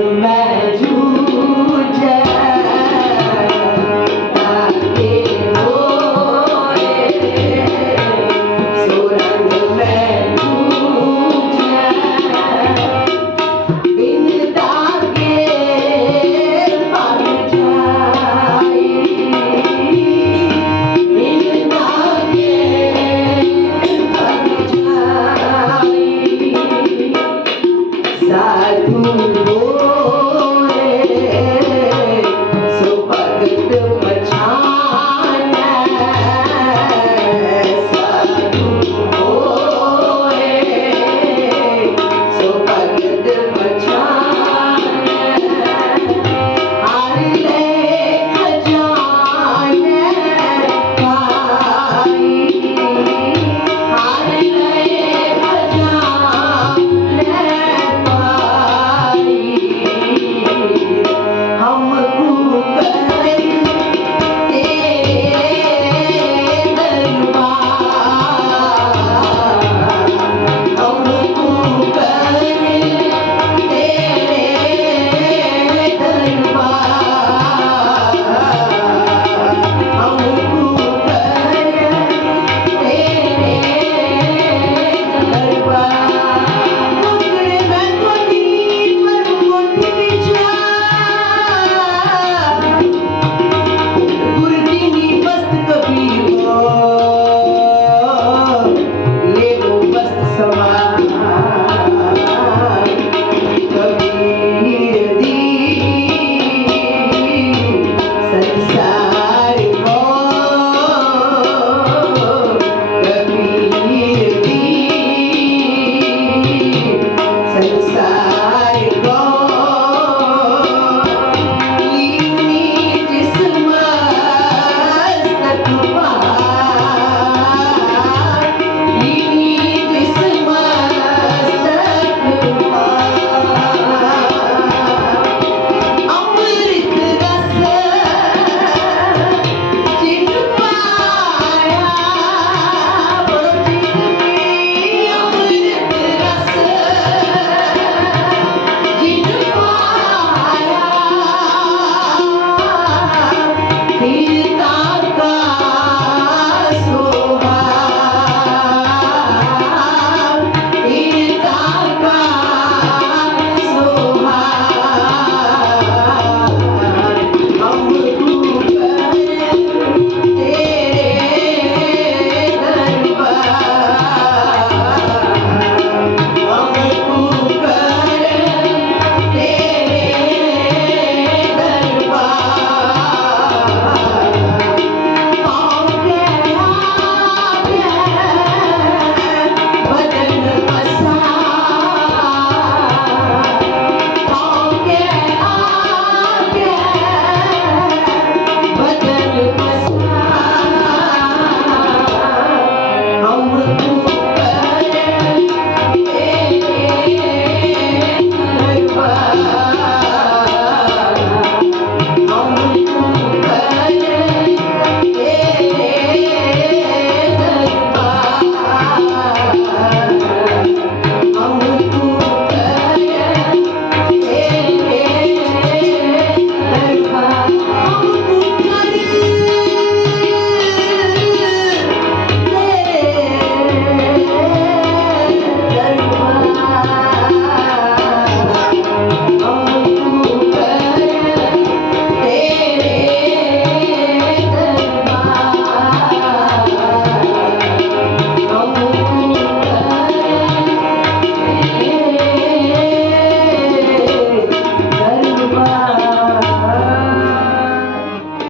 will not.